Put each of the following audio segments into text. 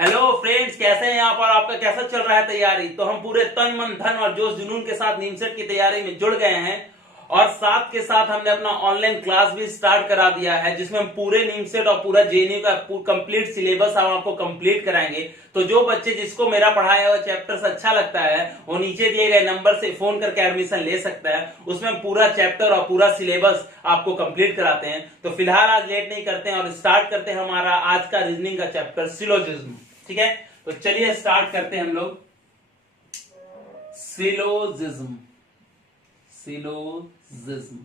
Hello friends, कैसे हैं आप और आपका कैसा चल रहा है तैयारी। तो हम पूरे तन मन धन और जोश जुनून के साथ नीमसेट की तैयारी में जुड़ गए हैं और साथ के साथ हमने अपना ऑनलाइन क्लास भी स्टार्ट करा दिया है, जिसमें हम पूरे नीमसेट और पूरा जेएनयू का कंप्लीट सिलेबस हम आपको कंप्लीट कराएंगे। तो जो बच्चे जिसको मेरा पढ़ाया हुआ चैप्टर्स अच्छा लगता है वो नीचे दिए गए नंबर से फोन करके एडमिशन ले सकता है। उसमें पूरा चैप्टर और पूरा सिलेबस आपको कंप्लीट कराते हैं। तो फिलहाल आज लेट नहीं करते हैं और स्टार्ट करते हैं हमारा आज का रीजनिंग का चैप्टर सिलोजिज्म। ठीक है, तो चलिए स्टार्ट करते हैं हम लोग। सिलोजिज्म। सिलोजिज्म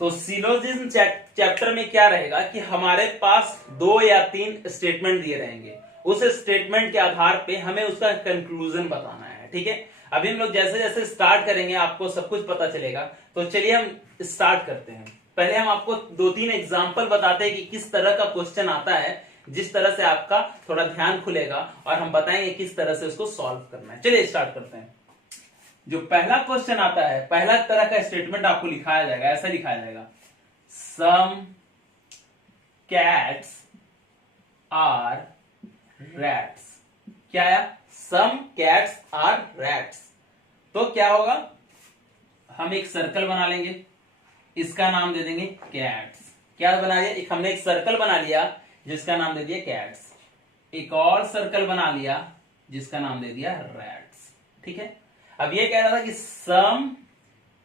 तो सिलोजिज्म चैप्टर में क्या रहेगा कि हमारे पास 2 या 3 स्टेटमेंट दिए रहेंगे। उस स्टेटमेंट के आधार पे हमें उसका कंक्लूजन बताना है। ठीक है, अभी हम लोग जैसे जैसे स्टार्ट करेंगे आपको सब कुछ पता चलेगा। तो चलिए हम स्टार्ट करते हैं। पहले हम आपको 2-3 एग्जांपल बताते हैं कि किस तरह का क्वेश्चन आता है, जिस तरह से आपका थोड़ा ध्यान खुलेगा और हम बताएंगे किस तरह से उसको सॉल्व करना है। चलिए स्टार्ट करते हैं। जो पहला क्वेश्चन आता है, पहला तरह का स्टेटमेंट आपको लिखाया जाएगा, ऐसा लिखाया जाएगा, सम कैट्स आर रैट्स। क्या है? Some cats are rats. तो क्या होगा, हम एक सर्कल बना लेंगे, इसका नाम दे देंगे कैट्स। क्या बना लिया? हमने एक सर्कल बना लिया जिसका नाम दे दिया कैट्स। एक और सर्कल बना लिया जिसका नाम दे दिया रैट्स। ठीक है, अब ये कह रहा था कि सम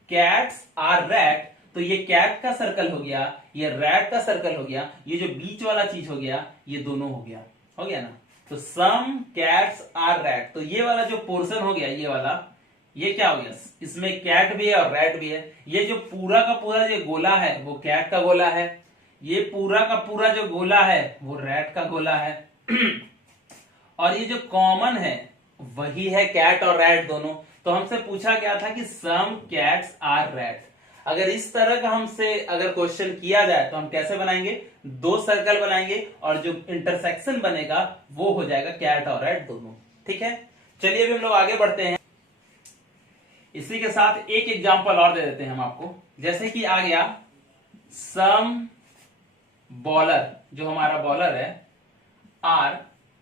कैट्स आर रैट, तो ये कैट का सर्कल हो गया, ये रैट का सर्कल हो गया, ये जो बीच वाला चीज हो गया ये दोनों हो गया ना। तो सम कैट्स आर रैट, तो ये वाला जो पोर्शन हो गया ये वाला, ये क्या हो गया, इसमें कैट भी है और रैट भी है। ये जो पूरा का पूरा जो गोला है वो कैट का गोला है, ये पूरा का पूरा जो गोला है वो रैट का गोला है और ये जो कॉमन है वही है कैट और रैट दोनों। तो हमसे पूछा गया था कि सम कैट्स आर रैट। अगर इस तरह का हमसे अगर क्वेश्चन किया जाए तो हम कैसे बनाएंगे, 2 सर्कल बनाएंगे और जो इंटरसेक्शन बनेगा वो हो जाएगा कैट और रैट दोनों। ठीक है, चलिए अभी हम लोग आगे बढ़ते हैं। इसी के साथ एक एग्जांपल और दे देते हैं हम आपको। जैसे कि आ गया सम बॉलर, जो हमारा बॉलर है, आर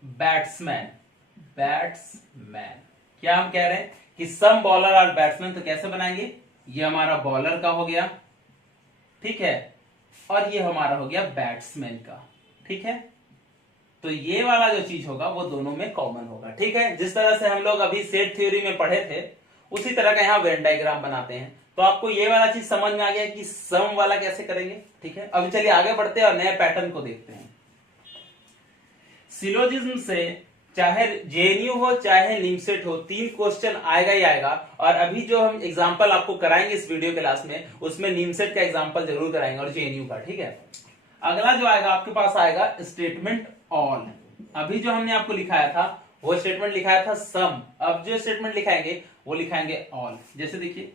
बैट्समैन। बैट्समैन क्या हम कह रहे हैं कि सम बॉलर आर बैट्समैन, तो कैसे बनाएंगे, ये हमारा बॉलर का हो गया, ठीक है, और ये हमारा हो गया बैट्समैन का। ठीक है, तो ये वाला जो चीज होगा वो दोनों में कॉमन होगा। ठीक है, जिस तरह से हम लोग अभी सेट थ्योरी में पढ़े थे उसी तरह का यहाँ वेन डायग्राम बनाते हैं। तो आपको ये वाला चीज समझ में आ गया कि सम वाला कैसे करेंगे। ठीक है, अब चलिए आगे बढ़ते हैं और नए पैटर्न को देखते हैं। सिलोजिज्म से चाहे जेएनयू हो चाहे नीमसेट हो 3 क्वेश्चन आएगा ही आएगा। और अभी जो हम एग्जांपल आपको कराएंगे इस वीडियो क्लास में, उसमें नीमसेट का एग्जांपल जरूर कराएंगे और जेएनयू का। ठीक है, अगला जो आएगा आपके पास आएगा स्टेटमेंट ऑल। अभी जो हमने आपको लिखाया था वो स्टेटमेंट लिखाया था सम, अब जो स्टेटमेंट लिखाएंगे वो लिखाएंगे ऑल। जैसे देखिए,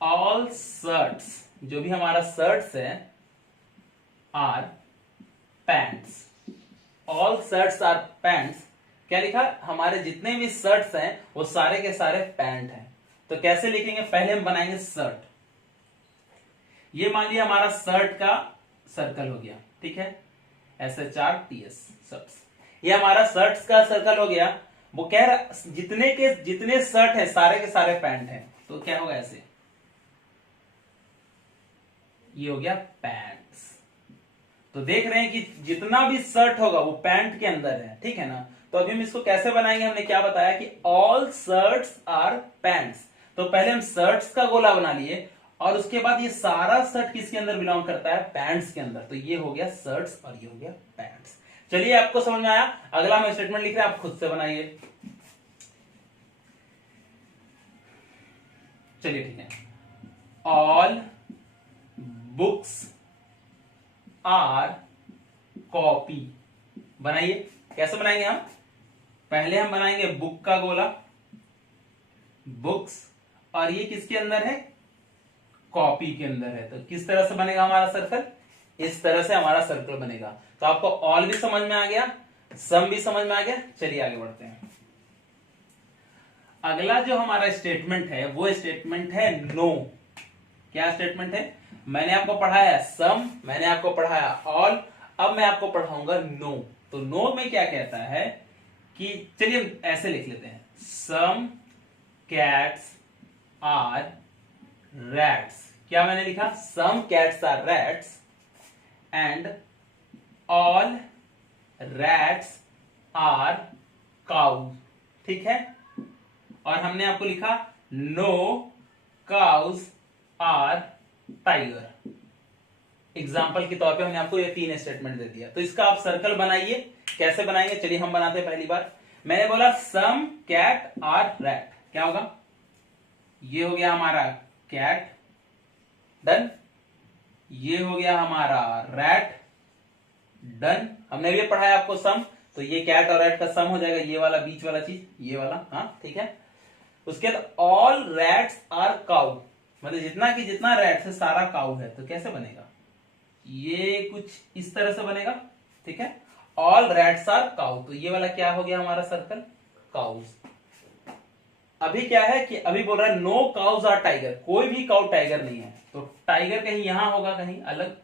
ऑल शर्ट्स, जो भी हमारा शर्ट्स है, are pants. All shirts are pants, क्या लिखा, हमारे जितने भी शर्ट्स हैं वो सारे के सारे पैंट हैं। तो कैसे लिखेंगे, पहले हम बनाएंगे शर्ट। ये मान लिया हमारा शर्ट का सर्कल हो गया। ठीक है, SHRTS शर्ट्स, ये हमारा शर्ट्स का सर्कल हो गया। वो कह रहा जितने शर्ट है सारे के सारे पैंट हैं, तो क्या होगा, ऐसे ये हो गया पैंट्स। तो देख रहे हैं कि जितना भी शर्ट होगा वो पैंट के अंदर है। ठीक है ना, तो अभी हम इसको कैसे बनाएंगे, हमने क्या बताया कि ऑल शर्ट्स आर पैंट्स। तो पहले हम शर्ट्स का गोला बना लिए और उसके बाद ये सारा शर्ट किसके अंदर बिलोंग करता है, पैंट्स के अंदर। तो ये हो गया शर्ट्स और ये हो गया पैंट्स। चलिए, आपको समझ में आया। अगला हम स्टेटमेंट लिख रहे हैं, आप खुद से बनाइए। चलिए ठीक है, ऑल बुक्स आर कॉपी। बनाइए, कैसे बनाएंगे हम, पहले हम बनाएंगे बुक का गोला, बुक्स, और ये किसके अंदर है, कॉपी के अंदर है। तो किस तरह से बनेगा हमारा सर्कल, इस तरह से हमारा सर्कल बनेगा। तो आपको ऑल भी समझ में आ गया, सम भी समझ में आ गया। चलिए आगे बढ़ते हैं। अगला जो हमारा स्टेटमेंट है वो स्टेटमेंट है नो। क्या स्टेटमेंट है, मैंने आपको पढ़ाया सम, मैंने आपको पढ़ाया ऑल, अब मैं आपको पढ़ाऊंगा नो। तो नो में क्या कहता है कि चलिए हम ऐसे लिख लेते हैं, सम कैट्स आर रैट्स। क्या मैंने लिखा? Some cats are rats and all rats are cows. ठीक है, और हमने आपको लिखा no cows are tiger. Example के तौर पे हमने आपको ये 3 स्टेटमेंट दे दिया। तो इसका आप सर्कल बनाइए। कैसे बनाएंगे? चलिए हम बनाते हैं। पहली बार मैंने बोला सम कैट आर रैट, क्या होगा? ये हो गया हमारा कैट, डन। ये हो गया हमारा रैट, डन। हमने भी पढ़ाया आपको सम, तो ये कैट और रैट का सम हो जाएगा, ये वाला बीच वाला चीज, ये वाला, हाँ ठीक है। उसके बाद ऑल रैट्स आर काउ, मतलब जितना कि जितना रैट्स है सारा काउ है। तो कैसे बनेगा? ये कुछ इस तरह से बनेगा, ठीक है। ऑल रैट्स आर काउ, तो ये वाला क्या हो गया हमारा सर्कल? काउज। अभी क्या है कि अभी बोल रहा है नो काउज आर टाइगर, कोई भी काउ टाइगर नहीं है। तो टाइगर कहीं यहां होगा, कहीं अलग,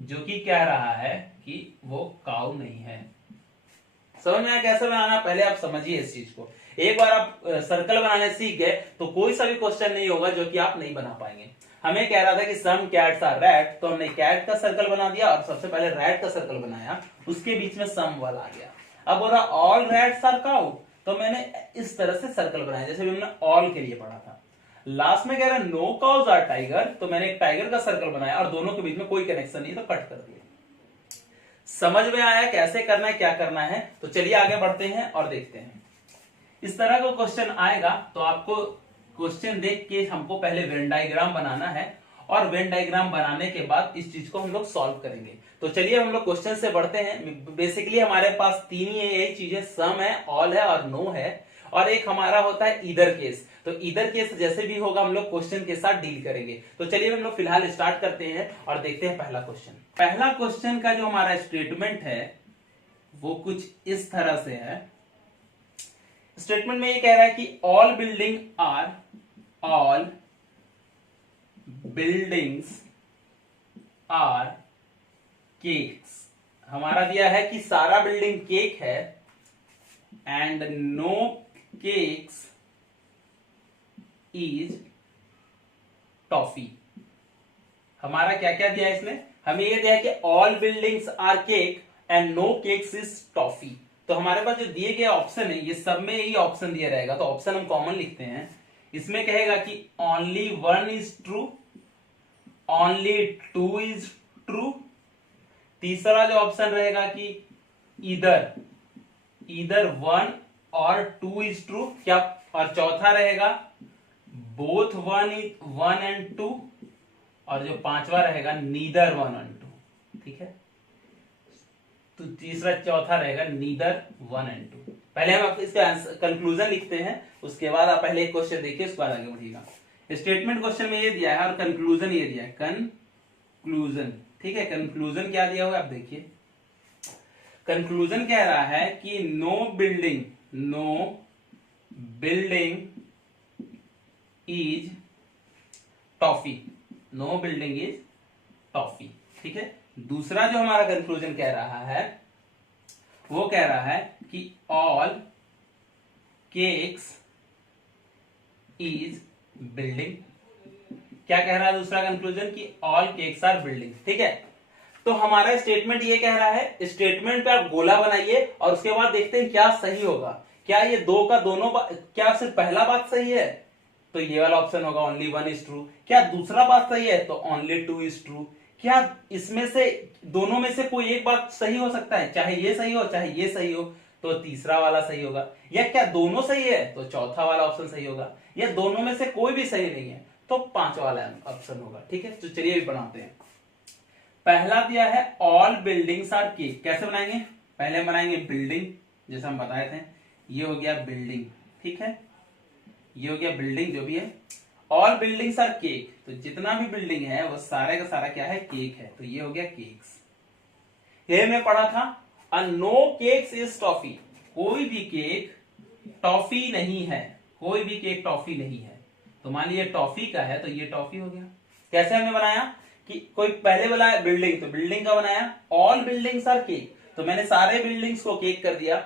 जो कि कह रहा है कि वो काउ नहीं है। समझ में आया कैसे बनाना? पहले आप समझिए इस चीज को। एक बार आप सर्कल बनाने सीख गए तो कोई सा भी क्वेश्चन नहीं होगा जो कि आप नहीं बना पाएंगे। हमें कह रहा था कि सम कैट्स आर रैट, तो हमने कैट का सर्कल बना दिया और सबसे पहले रैट का सर्कल बनाया, उसके बीच में सम वाला आ गया। अब बोला ऑल रैट्स आर काउ, तो मैंने इस तरह से सर्कल बनाया जैसे भी हमने ऑल के लिए पढ़ा था। लास्ट में कह रहा है नो काउज आर टाइगर, तो मैंने एक टाइगर का सर्कल बनाया और दोनों के बीच में कोई कनेक्शन नहीं, तो कट कर दिया। समझ में आया कैसे करना है, क्या करना है? तो चलिए आगे बढ़ते हैं और देखते हैं। इस तरह का क्वेश्चन आएगा तो आपको क्वेश्चन देख के हमको पहले वेन डायग्राम बनाना है, और वेन डायग्राम बनाने के बाद इस चीज को हम लोग सॉल्व करेंगे। तो चलिए हम लोग क्वेश्चन से बढ़ते हैं। बेसिकली हमारे पास 3 ही यही चीजें, सम है, ऑल है और नो है, और एक हमारा होता है ईदर केस। तो ईदर केस जैसे भी होगा हम लोग क्वेश्चन के साथ डील करेंगे। तो चलिए हम लोग फिलहाल स्टार्ट करते हैं और देखते हैं पहला क्वेश्चन। पहला क्वेश्चन का जो हमारा स्टेटमेंट है वो कुछ इस तरह से है। स्टेटमेंट में ये कह रहा है कि ऑल बिल्डिंग्स आर केक्स। हमारा दिया है कि सारा बिल्डिंग केक है, and no cakes is toffee. हमारा क्या क्या दिया है इसमें? हमें ये दिया है कि all buildings are cake and no cakes is toffee. तो हमारे पास जो दिए गए ऑप्शन है, ये सब में यही ऑप्शन दिया रहेगा, तो ऑप्शन हम कॉमन लिखते हैं। इसमें कहेगा कि only 1 is true, only 2 is true. तीसरा जो ऑप्शन रहेगा कि इधर 1 और 2 इज ट्रू, क्या? और चौथा रहेगा बोथ 1 एंड 2, और जो पांचवा रहेगा नीदर 1 एंड 2। ठीक है, तो तीसरा चौथा रहेगा नीदर 1 एंड 2। पहले हम इसका कंक्लूजन लिखते हैं, उसके बाद आप पहले एक क्वेश्चन देखिए, उसके बाद आगे बढ़िएगा। स्टेटमेंट क्वेश्चन में ये दिया है और कंक्लूजन ये दिया है, कंक्लूजन। ठीक है, कंक्लूजन क्या दिया हुआ है आप देखिए। कंक्लूजन कह रहा है कि no building is toffee, no building is toffee. ठीक है, दूसरा जो हमारा कंक्लूजन कह रहा है वो कह रहा है कि ऑल केक्स इज बिल्डिंग। क्या कह रहा है दूसरा कंक्लूजन? कि ऑल केक्स आर बिल्डिंग। ठीक है, तो हमारा स्टेटमेंट ये कह रहा है, स्टेटमेंट पे आप गोला बनाइए और उसके बाद देखते हैं क्या सही होगा। क्या ये दो का दोनों क्या सिर्फ पहला बात सही है? तो ये वाला ऑप्शन होगा ओनली 1 इज ट्रू। क्या दूसरा बात सही है? तो ओनली 2 इज ट्रू। क्या इसमें से दोनों में से कोई एक बात सही हो सकता है? चाहे ये सही हो चाहे ये सही हो, तो तीसरा वाला सही होगा। या क्या दोनों सही है? तो चौथा वाला ऑप्शन सही होगा। या दोनों में से कोई भी सही नहीं है तो पांचवा वाला ऑप्शन होगा। ठीक है, तो चलिए अभी बनाते हैं। पहला दिया है ऑल बिल्डिंग्स आर केक। कैसे बनाएंगे? पहले हम बनाएंगे बिल्डिंग, जैसे हम बताए थे। ये हो गया बिल्डिंग, ठीक है, ये हो गया बिल्डिंग जो भी है। ऑल बिल्डिंग्स आर केक, तो जितना भी बिल्डिंग है वो सारे का सारा क्या है? केक है। तो ये हो गया केक्स। ये मैं पढ़ा था uh no cakes is toffee, कोई भी केक टॉफी नहीं है, कोई भी केक टॉफी नहीं है। तो मान लीजिए टॉफी का है तो ये टॉफी हो गया। कैसे हमने बनाया कि कोई पहले बनाया बिल्डिंग, तो बिल्डिंग का बनाया ऑल बिल्डिंग्स आर केक, तो मैंने सारे बिल्डिंग्स को केक कर दिया,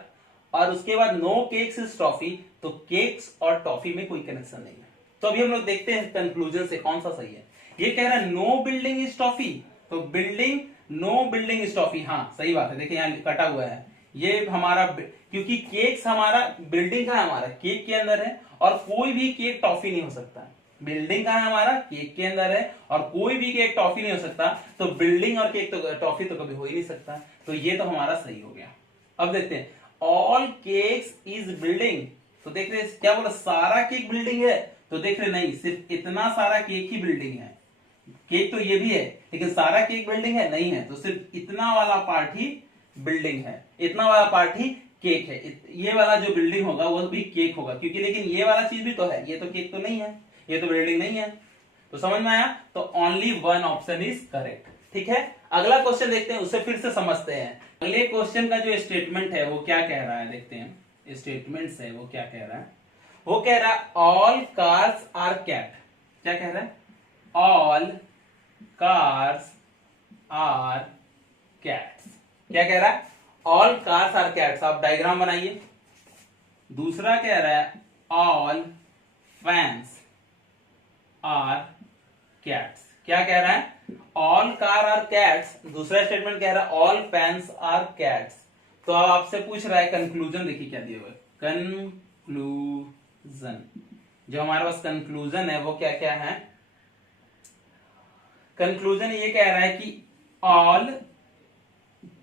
और उसके बाद नो केक्स इज टॉफी, तो केक्स और टॉफी में कोई कनेक्शन नहीं है। तो अभी हम लोग देखते हैं कंक्लूजन से कौन सा सही है। ये कह रहा है नो बिल्डिंग इज टॉफी, तो building no building is toffee, हाँ सही बात है। देखिए यहाँ कटा हुआ है ये हमारा, क्योंकि केक्स हमारा बिल्डिंग का हमारा केक के अंदर है, और कोई भी केक टॉफी नहीं हो सकता। बिल्डिंग का है हमारा, केक के अंदर है, और कोई भी केक टॉफी नहीं हो सकता, तो बिल्डिंग और केक तो टॉफी तो कभी हो ही नहीं सकता। तो ये तो हमारा सही हो गया। अब देखते हैं ऑल केक्स इज बिल्डिंग, तो देख रहे क्या बोला, सारा केक बिल्डिंग है, तो देख रहे नहीं, सिर्फ इतना सारा केक ही बिल्डिंग है। केक तो ये भी है, लेकिन सारा केक बिल्डिंग है नहीं है, तो सिर्फ इतना वाला पार्ट ही बिल्डिंग है, इतना वाला पार्ट ही केक है। ये वाला जो बिल्डिंग होगा वो भी केक होगा, क्योंकि लेकिन ये वाला चीज भी तो है, ये तो केक तो नहीं है, ये तो बिल्डिंग नहीं है। तो समझ में आया, तो only one option is correct. ठीक है, अगला क्वेश्चन देखते हैं, उसे फिर से समझते हैं। अगले क्वेश्चन का जो स्टेटमेंट है वो क्या कह रहा है, देखते हैं स्टेटमेंट है वो क्या कह रहा है। वो कह रहा है ऑल कार्स आर कैट, क्या कह रहा है, ऑल कार्स आर कैट्स, क्या कह रहा है, ऑल कार्स आर कैट्स। आप डायग्राम बनाइए। दूसरा कह रहा है ऑल फैंस आर कैट्स, क्या कह रहा है, ऑल कार आर कैट्स। दूसरा स्टेटमेंट कह रहा है ऑल फैंस आर कैट्स। तो अब आपसे पूछ रहा है कंक्लूजन, देखिए क्या दिया हुआ है, कंक्लूजन। जो हमारे पास कंक्लूजन है वो क्या क्या है, कंक्लूजन ये कह रहा है कि ऑल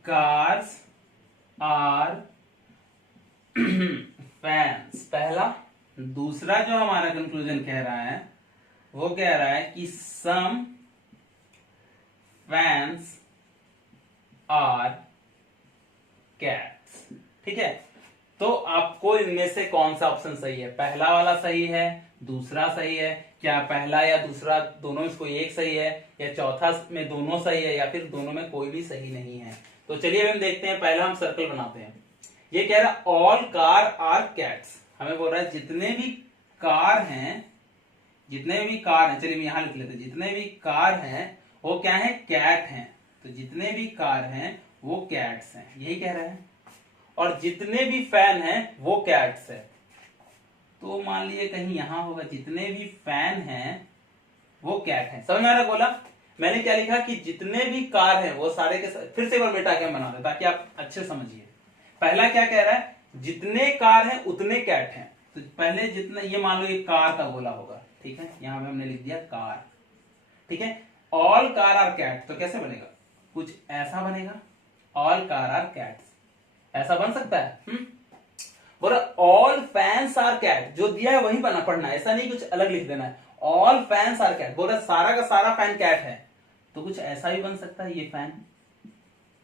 कार्स आर फैंस, पहला। दूसरा जो हमारा कंक्लूजन कह रहा है वो कह रहा है कि सम फैंस आर कैट्स। ठीक है, तो आपको इनमें से कौन सा ऑप्शन सही है, पहला वाला सही है, दूसरा सही है, क्या पहला या दूसरा दोनों इसको एक सही है, या चौथा में दोनों सही है, या फिर दोनों में कोई भी सही नहीं है। तो चलिए अब हम देखते हैं, पहला हम सर्कल बनाते हैं। ये कह रहा है ऑल कार आर कैट्स, हमें बोल रहा है जितने भी कार हैं, जितने भी कार हैं, चलिए यहां लिख लेते हैं, जितने भी कार हैं वो क्या है, कैट हैं। तो जितने भी कार हैं वो कैट्स हैं, यही कह रहा है। और जितने भी फैन हैं वो कैट्स है। तो मान लीजिए कहीं यहां होगा, जितने भी फैन हैं वो कैट हैं। समझ में आ रहा बोला, मैंने क्या लिखा कि जितने भी कार हैं वो सारे के सारे, फिर से एक बार मिटा के बना दे ताकि आप अच्छे समझिए। पहला क्या कह रहा है, जितने कार हैं उतने कैट हैं। तो पहले जितना, ये मान लो एक कार का बोला होगा, ठीक है, यहां पे हमने लिख दिया कार। ठीक है, ऑल कार आर कैट, तो कैसे बनेगा, कुछ ऐसा बनेगा, ऑल कार आर कैट्स, ऐसा बन सकता है। बोला ऑल फैंस आर कैट, जो दिया है वही बना पढ़ना है, ऐसा नहीं कुछ अलग लिख देना है। ऑल फैंस आर कैट, बोला सारा का सारा फैन कैट है, तो कुछ ऐसा भी बन सकता है ये फैन,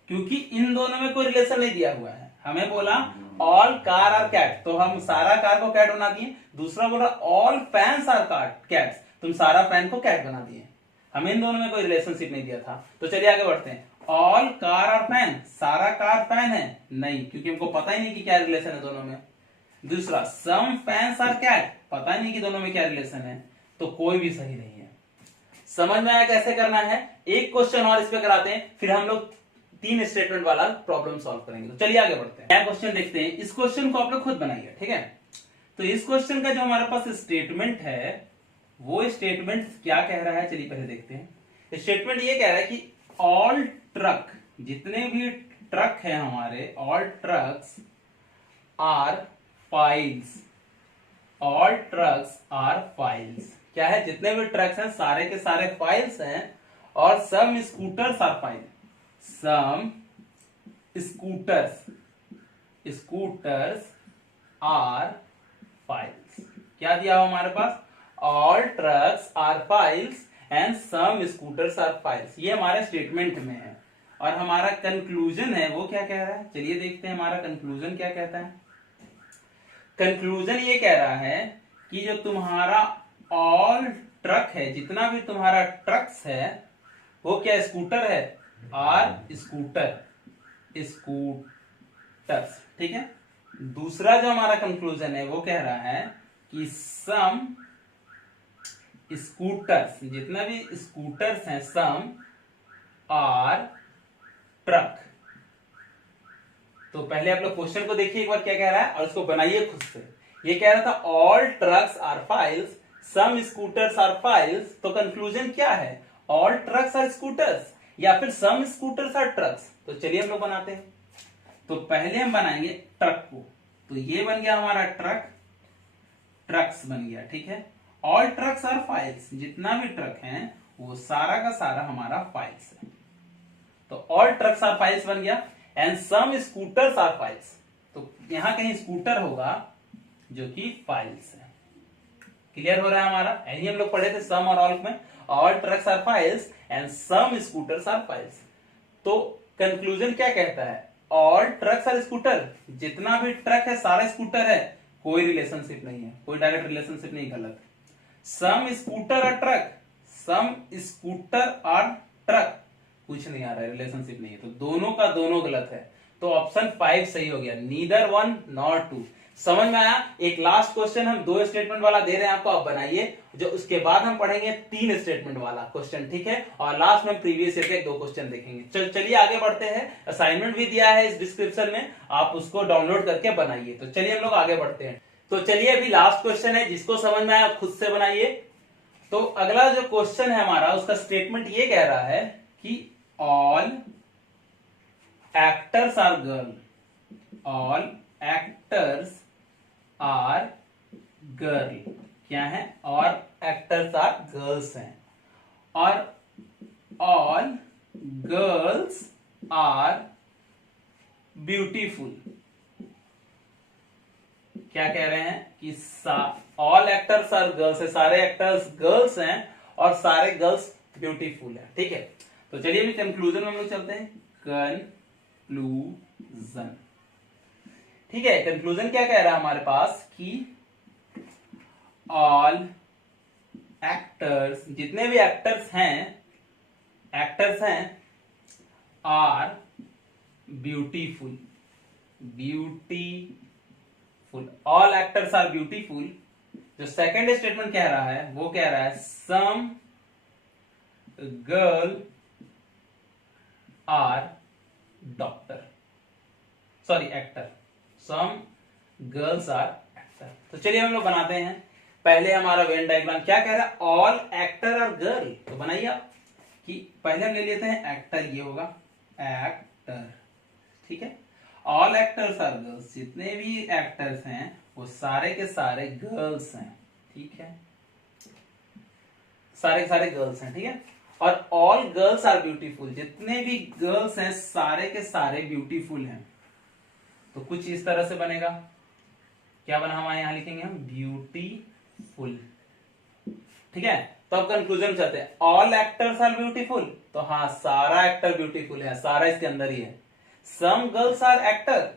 क्योंकि इन दोनों में कोई रिलेशन नहीं दिया हुआ है। हमें बोला ऑल कार आर कैट, तो हम सारा कार को कैट बना दिए। दूसरा बोला ऑल फैंस आर कैट्स, तुम सारा फैन को कैट बना दिए। हमें इन दोनों में कोई रिलेशनशिप नहीं दिया था। तो चलिए आगे बढ़ते हैं। ऑल कार आर फैन, सारा कार फैन है नहीं, क्योंकि हमको पता ही नहीं कि क्या रिलेशन है दोनों में। दूसरा सम फैंस आर कैट, पता ही नहीं कि दोनों में क्या रिलेशन है, तो कोई भी सही नहीं है। समझ में आया कैसे करना है। एक क्वेश्चन और इस पे कराते हैं, फिर हम लोग 3 स्टेटमेंट वाला प्रॉब्लम सॉल्व करेंगे। तो चलिए आगे बढ़ते हैं, नया क्वेश्चन देखते हैं। इस क्वेश्चन को आप लोग खुद बनाइए, ठीक है। तो इस क्वेश्चन का जो हमारे पास स्टेटमेंट है वो स्टेटमेंट क्या कह रहा है, चलिए पहले देखते हैं। स्टेटमेंट ये कह रहा है कि ऑल ट्रक, जितने भी ट्रक है हमारे, all trucks are files, all trucks are files, क्या है, जितने भी ट्रक्स हैं सारे के सारे फाइल्स हैं। और some scooters are file, some scooters, scooters are files. क्या दिया हुआ हमारे पास, all trucks are files and some scooters are files, ये हमारे स्टेटमेंट में है। और हमारा कंक्लूजन है वो क्या कह रहा है, चलिए देखते हैं हमारा कंक्लूजन क्या कहता है। कंक्लूजन ये कह रहा है कि जो तुम्हारा ऑल ट्रक है, जितना भी तुम्हारा ट्रक्स है वो क्या स्कूटर है, आर स्कूटर, स्कूटर्स। ठीक है, दूसरा जो हमारा कंक्लूजन है वो कह रहा है कि सम स्कूटर्स, जितना भी स्कूटर्स हैं, सम आर ट्रक, पहले आप लोग क्वेश्चन को देखिए एक बार क्या कह रहा है और उसको बनाइए खुद से। ये कह रहा था all trucks are files, some scooters are files, तो कंक्लूजन क्या है, ऑल ट्रक्स आर स्कूटर्स या फिर सम स्कूटर्स आर ट्रक्स। तो चलिए हम लोग बनाते हैं। तो पहले हम बनाएंगे ट्रक को, तो ये बन गया हमारा ट्रक, ट्रक्स बन गया, ठीक है। ऑल ट्रक्स आर फाइल्स, जितना भी ट्रक है वो सारा का सारा हमारा फाइल्स है, तो ऑल ट्रक्स आर फाइल्स बन गया। And some scooters are files, तो यहां कहीं स्कूटर होगा जो कि फाइल्स है। क्लियर हो रहा है हमारा, यही हम लोग पढ़े थे सम और ऑल में, all trucks are files and some scooters are files. तो कंक्लूजन क्या कहता है, ऑल ट्रक्स आर स्कूटर, जितना भी ट्रक है सारा स्कूटर है, कोई रिलेशनशिप नहीं है, कोई डायरेक्ट रिलेशनशिप नहीं, गलत। सम स्कूटर और ट्रक, सम स्कूटर और ट्रक, कुछ नहीं आ रहा है, रिलेशनशिप नहीं है, तो दोनों का दोनों गलत है। तो ऑप्शन 5 सही हो गया, नीदर 1 नॉर 2। समझ में आया। एक लास्ट क्वेश्चन हम 2 स्टेटमेंट वाला दे रहे हैं आपको, आप बनाइए, जो उसके बाद हम पढ़ेंगे 3 स्टेटमेंट वाला क्वेश्चन, ठीक है। और लास्ट में प्रीवियस ईयर के 2 क्वेश्चन देखेंगे। चलिए आगे बढ़ते हैं, असाइनमेंट भी दिया है इस डिस्क्रिप्शन में, आप उसको डाउनलोड करके बनाइए। तो चलिए हम लोग आगे बढ़ते हैं। तो चलिए अभी लास्ट क्वेश्चन है, जिसको समझ में आया आप खुद से बनाइए। तो अगला जो क्वेश्चन है हमारा, उसका स्टेटमेंट ये कह रहा है कि all actors are girl, all actors are girl, क्या है, और एक्टर्स आर गर्ल्स हैं, और ऑल गर्ल्स आर ब्यूटीफुल। क्या कह रहे हैं कि ऑल एक्टर्स आर गर्ल्स है, सारे एक्टर्स गर्ल्स हैं और सारे गर्ल्स ब्यूटीफुल है, ठीक है। तो चलिए अभी कंक्लूजन में हम लोग चलते हैं। कंक्लूजन, ठीक है। कंक्लूजन क्या कह रहा है हमारे पास कि ऑल एक्टर्स, जितने भी एक्टर्स हैं are beautiful, beautiful, all actors are beautiful. जो सेकंड स्टेटमेंट कह रहा है वो कह रहा है some girl are doctor, sorry actor, some girls are actor. तो चलिए हम लोग बनाते हैं। पहले हमारा वेन डायग्राम क्या कह रहा है, ऑल एक्टर आर गर्ल। तो बनाइए आप कि पहले हम ले लेते हैं एक्टर, ये होगा एक्टर, ठीक है। ऑल एक्टर्स आर गर्ल्स, जितने भी एक्टर्स हैं वो सारे के सारे गर्ल्स हैं, ठीक है, सारे के सारे गर्ल्स हैं, ठीक है। और ऑल गर्ल्स आर ब्यूटीफुल, जितने भी गर्ल्स हैं सारे के सारे ब्यूटीफुल हैं। तो कुछ इस तरह से बनेगा, क्या बना, हमारे यहां लिखेंगे हम ब्यूटीफुल, ठीक है। तो अब कंक्लूजन चलते हैं, ऑल एक्टर्स आर ब्यूटीफुल, तो हाँ सारा एक्टर ब्यूटीफुल है, सारा इसके अंदर ही है। Some girls are actor,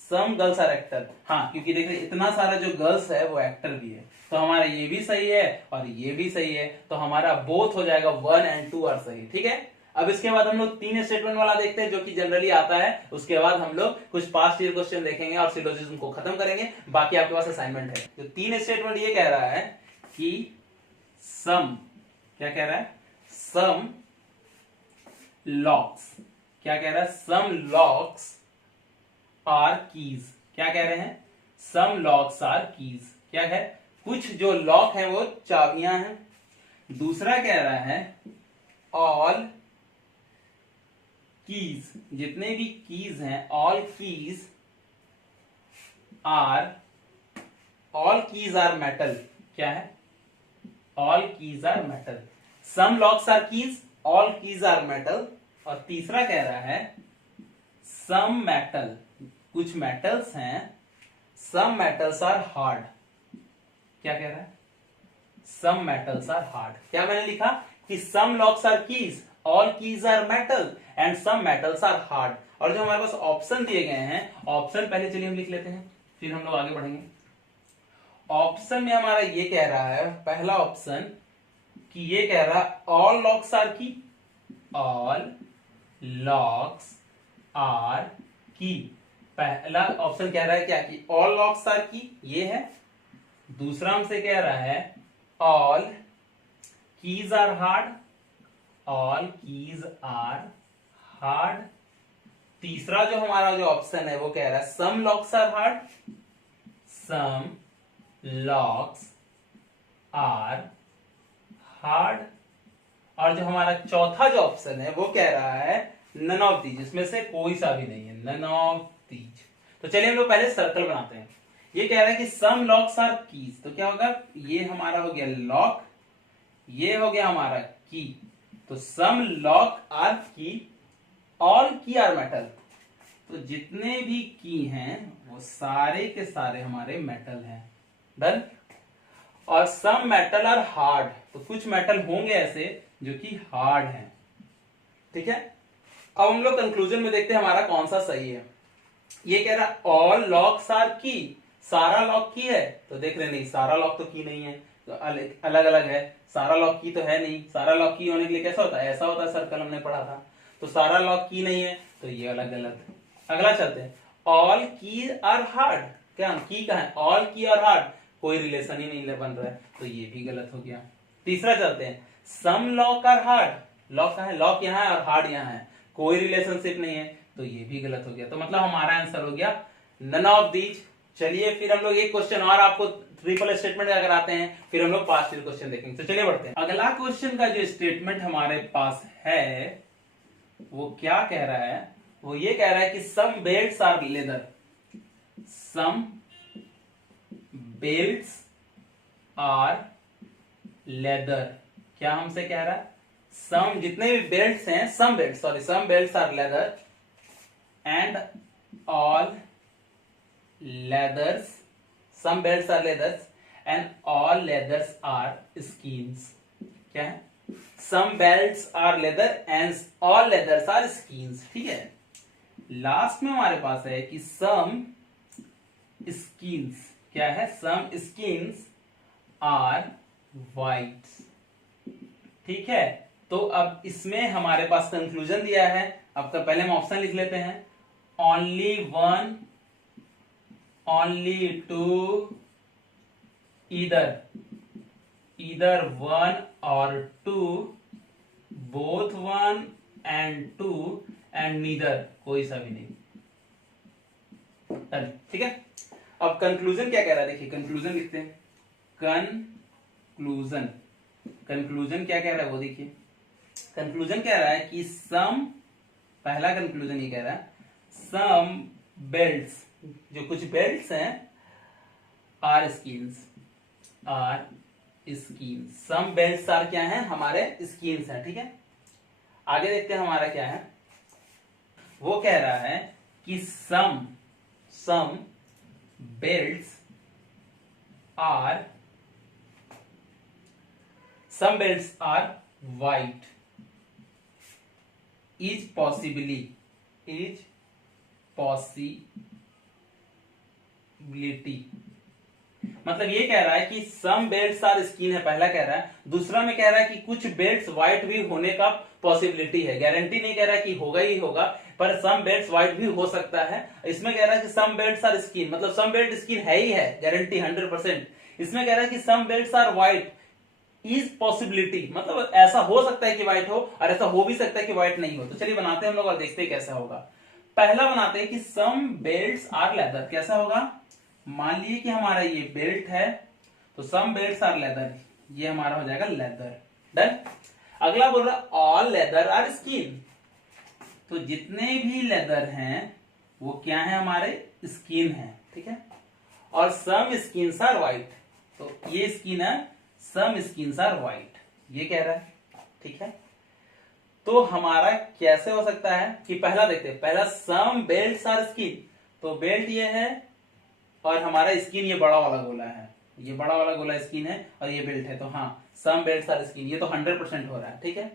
some girls are actor, हाँ क्योंकि देखिए इतना सारा जो गर्ल्स है वो एक्टर भी है, तो हमारा ये भी सही है और ये भी सही है, तो हमारा बोथ हो जाएगा 1 और 2 आर सही, ठीक है। अब इसके बाद हम लोग 3 स्टेटमेंट वाला देखते हैं जो कि जनरली आता है, उसके बाद हम लोग कुछ पास्ट ईयर क्वेश्चन देखेंगे और सिलोजिज्म को खत्म करेंगे, बाकी आपके पास असाइनमेंट है। तो 3 स्टेटमेंट ये कह रहा है कि सम, क्या कह रहा है, सम लॉक्स, क्या कह रहा है, सम लॉक्स आर कीज, क्या कह रहे हैं, सम लॉक्स आर कीज, क्या है, कुछ जो लॉक है वो चाबियां हैं। दूसरा कह रहा है ऑल कीज, जितने भी कीज हैं, ऑल कीज आर मेटल, क्या है, all keys are metal, some locks are keys, all keys are metal. और तीसरा कह रहा है सम मेटल, कुछ मेटल्स हैं, सम मेटल्स आर हार्ड, क्या कह रहा है, सम मेटल्स आर हार्ड। क्या मैंने लिखा कि some locks are keys, all keys are metal and some metals are hard. और जो हमारे पास ऑप्शन दिए गए हैं, ऑप्शन पहले चलिए हम लिख लेते हैं, फिर हम लोग आगे बढ़ेंगे। ऑप्शन में हमारा ये कह रहा है, पहला ऑप्शन कि ये कह रहा है ऑल लॉक्स आर की, ऑल लॉक्स आर की, पहला ऑप्शन कह रहा है क्या कि ऑल लॉक्स आर की, ये है। दूसरा हमसे कह रहा है all keys are hard, all keys are hard. तीसरा जो हमारा जो ऑप्शन है वो कह रहा है some locks are hard, some locks are hard. और जो हमारा चौथा जो ऑप्शन है वो कह रहा है नन ऑफ दीज, इसमें से कोई सा भी नहीं है, नन ऑफ दीज। तो चलिए हम लोग पहले सर्कल बनाते हैं। ये कह रहा है कि सम लॉक्स आर कीज, तो क्या होगा, ये हमारा हो गया लॉक, ये हो गया हमारा की। तो सम लॉक आर की, ऑल की आर मेटल। तो जितने भी की हैं वो सारे के सारे हमारे मेटल हैं। डन। और सम मेटल आर हार्ड, तो कुछ मेटल होंगे ऐसे जो कि हार्ड हैं। ठीक है, अब हम लोग कंक्लूजन में देखते हैं हमारा कौन सा सही है। ये कह रहा है ऑल लॉक्स आर की, सारा लॉक की है, तो देख रहे नहीं सारा लॉक तो की नहीं है, तो अलग अलग है। सारा लॉक की तो है नहीं, सारा लॉक की होने के लिए कैसा होता है, ऐसा होता है, सर्कल हमने पढ़ा था। तो सारा लॉक की नहीं है, तो ये अलग गलत है। अगला चलते हैं, ऑल की आर हार्ड, क्या की कहा है, ऑल की आर हार्ड, कोई रिलेशन ही नहीं बन रहा है, तो ये भी गलत हो गया। तीसरा चलते हैं, सम लॉक आर हार्ड, लॉक कहा है, लॉक यहाँ है और हार्ड यहाँ है, कोई रिलेशनशिप नहीं है, तो ये भी गलत हो गया। तो मतलब हमारा आंसर हो गया नन ऑफ दीज। चलिए फिर हम लोग एक क्वेश्चन और आपको ट्रिपल स्टेटमेंट अगर आते हैं, फिर हम लोग पास्ट क्वेश्चन देखेंगे। तो चलिए बढ़ते हैं। अगला क्वेश्चन का जो स्टेटमेंट हमारे पास है वो क्या कह रहा है, वो ये कह रहा है कि some belts are leather, some belts are leather. क्या हमसे कह रहा है, सम जितने भी बेल्ट्स हैं, some belts are leather and all leathers, some belts are leathers and all leathers are skins। क्या है, some belts are leather and all leathers are skins। ठीक है, लास्ट में हमारे पास है कि some skins, क्या है, some skins are white। ठीक है, तो अब इसमें हमारे पास कंक्लूजन दिया है। अब तो पहले हम ऑप्शन लिख लेते हैं, only two, either one or two, both one and two and neither, कोई सा भी नहीं। ठीक है, अब कंक्लूजन क्या कह रहा है, देखिए कंक्लूजन लिखते हैं। कंक्लूजन क्या कह रहा है वो देखिए। कंक्लूजन कह रहा है कि सम, पहला कंक्लूजन ये कह रहा है सम बेल्ट्स, जो कुछ बेल्ट्स हैं, are skins, some belts are क्या है, हमारे स्किन्स हैं। ठीक है, आगे देखते हैं हमारा क्या है। वो कह रहा है कि some belts are white, is possibility, मतलब ये कह रहा है कि सम बेल्ट्स आर स्किन है, पहला कह रहा है। दूसरा में कह रहा है कि कुछ बेल्ट्स व्हाइट भी होने का पॉसिबिलिटी है, गारंटी नहीं कह रहा है कि होगा ही होगा, पर सम बेल्ट्स व्हाइट भी हो सकता है। इसमें कह रहा है कि सम बेल्ट्स आर स्किन, मतलब सम बेल्ट स्किन है ही है, गारंटी 100%। इसमें कह रहा है कि some belts are white is possibility, मतलब ऐसा हो सकता है कि व्हाइट हो और ऐसा हो भी सकता है कि व्हाइट नहीं हो। तो चलिए बनाते हैं हम लोग और देखते हैं कैसा होगा। पहला बनाते हैं कि सम बेल्ट्स आर लेदर, कैसा होगा, मान लीजिए कि हमारा ये बेल्ट है, तो सम बेल्ट्स आर लेदर, ये हमारा हो जाएगा लेदर। डन। अगला बोल रहा ऑल लेदर आर स्किन, तो जितने भी लेदर हैं वो क्या है, हमारे स्किन है। ठीक है, और सम स्किन्स आर व्हाइट, तो ये स्किन है, सम स्किन्स आर व्हाइट, ये कह रहा है। ठीक है, तो हमारा कैसे हो सकता है कि पहला देखते हैं, पहला सम बेल्ट्स आर स्किन, तो बेल्ट ये है और हमारा स्किन ये बड़ा वाला गोला है, ये बड़ा वाला गोला स्किन है और ये बेल्ट है, तो हाँ सम बेल्ट्स आर स्किन, ये तो 100% हो रहा है। ठीक है,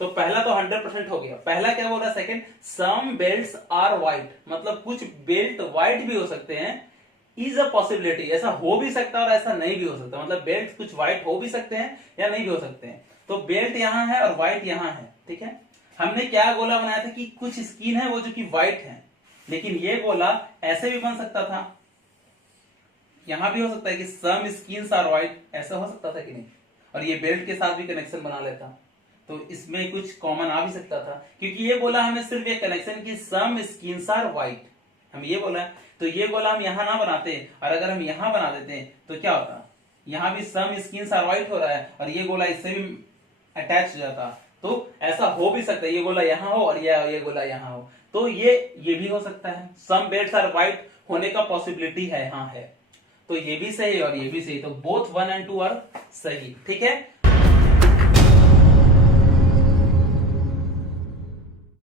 तो पहला तो 100% हो गया। पहला क्या बोल रहा है, second some belts are white, मतलब कुछ बेल्ट व्हाइट भी हो सकते हैं, इज अ पॉसिबिलिटी, ऐसा हो भी सकता है और ऐसा नहीं भी हो सकता, मतलब बेल्ट कुछ व्हाइट हो भी सकते हैं या नहीं भी हो सकते हैं। तो बेल्ट यहां है और व्हाइट यहां है। ठीक है, हमने क्या गोला बनाया था कि कुछ स्किन है वो जो कि व्हाइट है, लेकिन ये गोला ऐसे भी बन सकता था, यहां भी हो सकता है कि सम स्किन्स आर व्हाइट, ऐसा हो सकता था कि नहीं, और ये बेल्ट के साथ भी कनेक्शन बना लेता। तो इसमें कुछ कॉमन आ भी सकता था, क्योंकि ये बोला हमें सिर्फ एक कनेक्शन की सम स्किन्स आर व्हाइट, हम ये बोला है, तो ये बोला हम यहां ना बनाते, और अगर हम यहां बना देते तो क्या होता, यहां भी सम स्किन्स आर व्हाइट हो रहा है और ये गोला इससे भी अटैच हो जाता, तो ऐसा हो भी सकता है ये गोला यहां हो और ये गोला यहां हो, तो ये भी हो सकता है, सम बेड्स आर व्हाइट होने का पॉसिबिलिटी है, हाँ है, तो ये भी सही और ये भी सही, तो बोथ 1 and 2 आर सही, ठीक है।